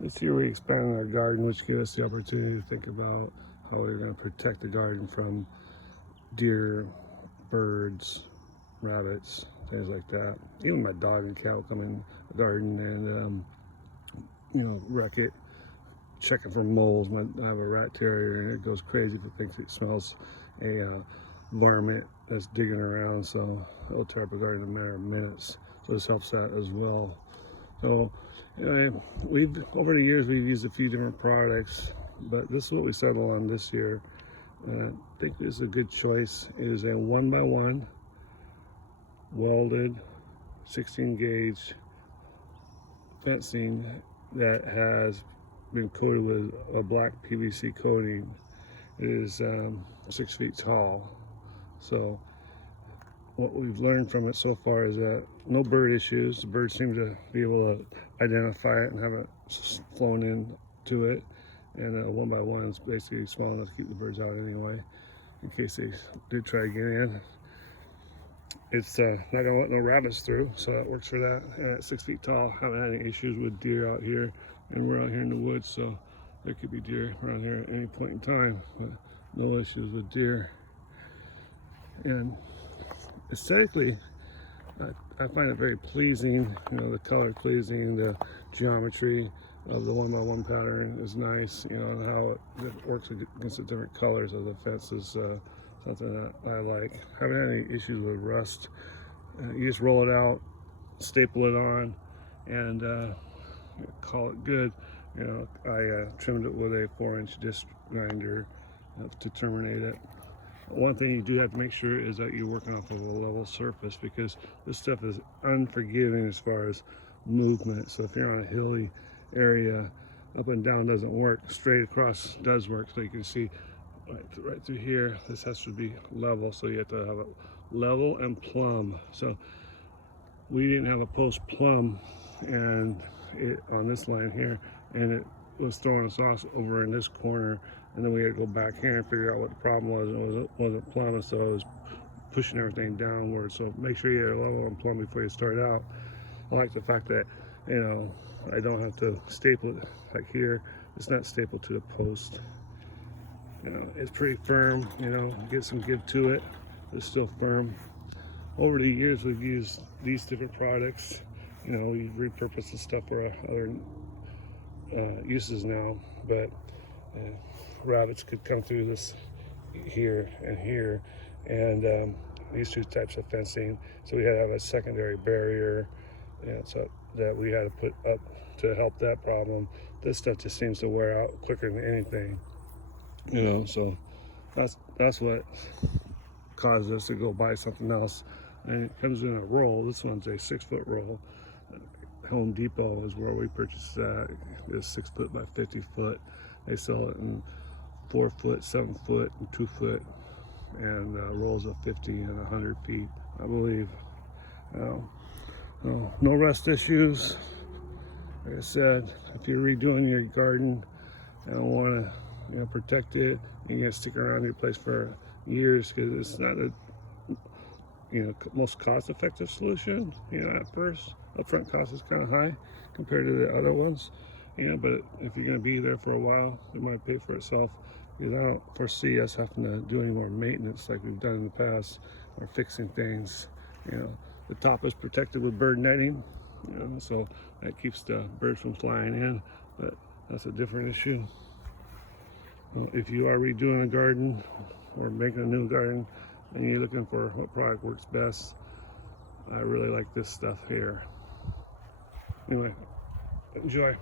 This year we expanded our garden, which gave us the opportunity to think about how we were going to protect the garden from deer, birds, rabbits, things like that. Even my dog and cat will come in the garden and wreck it. Checking for moles. I have a rat terrier and it goes crazy if it thinks it smells a varmint that's digging around, so it'll tear up a garden in a matter of minutes. So this helps that as well. So we've over the years we've used a few different products, but this is what we settled on this year. I think this is a good choice. It is a 1x1 welded 16 gauge fencing that has been coated with a black PVC coating. It is 6 feet tall. So what we've learned from it so far is that no bird issues. The birds seem to be able to identify it and haven't flown into it. And a 1x1 is basically small enough to keep the birds out anyway, in case they did try to get in. It's not gonna let no rabbits through, so that works for that. And at 6 feet tall, haven't had any issues with deer out here, and we're out here in the woods, so there could be deer around here at any point in time, but no issues with deer. And aesthetically, I find it very pleasing. The color pleasing, the geometry of the 1x1 pattern is nice. And how it works against the different colors of the fence is something that I like. Haven't had any issues with rust. You just roll it out, staple it on, and call it good. I trimmed it with a 4-inch disc grinder to terminate it. One thing you do have to make sure is that you're working off of a level surface, because this stuff is unforgiving as far as movement. So if you're on a hilly area, up and down doesn't work. Straight across does work. So you can see right through here, this has to be level. So you have to have it level and plumb. So we didn't have a post plumb and on this line here, and it was throwing us off over in this corner, and then we had to go back here and figure out what the problem was. And it wasn't plumb, so it was pushing everything downward. So make sure you're level and plumb before you start out. I like the fact that I don't have to staple it like here. It's not stapled to the post. It's pretty firm. Get some give to it. It's still firm. Over the years, we've used these different products. We've repurposed the stuff for other uses now, but rabbits could come through this here and here, and these two types of fencing. So we had to have a secondary barrier, so that we had to put up to help that problem. This stuff just seems to wear out quicker than anything, so that's what caused us to go buy something else. And it comes in a roll. This one's a 6-foot roll. Home Depot is where we purchased that. It's 6 foot by 50 foot. They sell it in 4 foot, 7 foot, and 2 foot, and rolls of 50 and 100 feet, I believe. No rust issues. Like I said, if you're redoing your garden and want to protect it, you're gonna stick around your place for years, because it's not a most cost-effective solution. At first, upfront cost is kind of high compared to the other ones. But if you're going to be there for a while, it might pay for itself. Because I don't foresee us having to do any more maintenance like we've done in the past, or fixing things. The top is protected with bird netting, so that keeps the birds from flying in. But that's a different issue. If you are redoing a garden or making a new garden, and you're looking for what product works best, I really like this stuff here. Anyway, enjoy.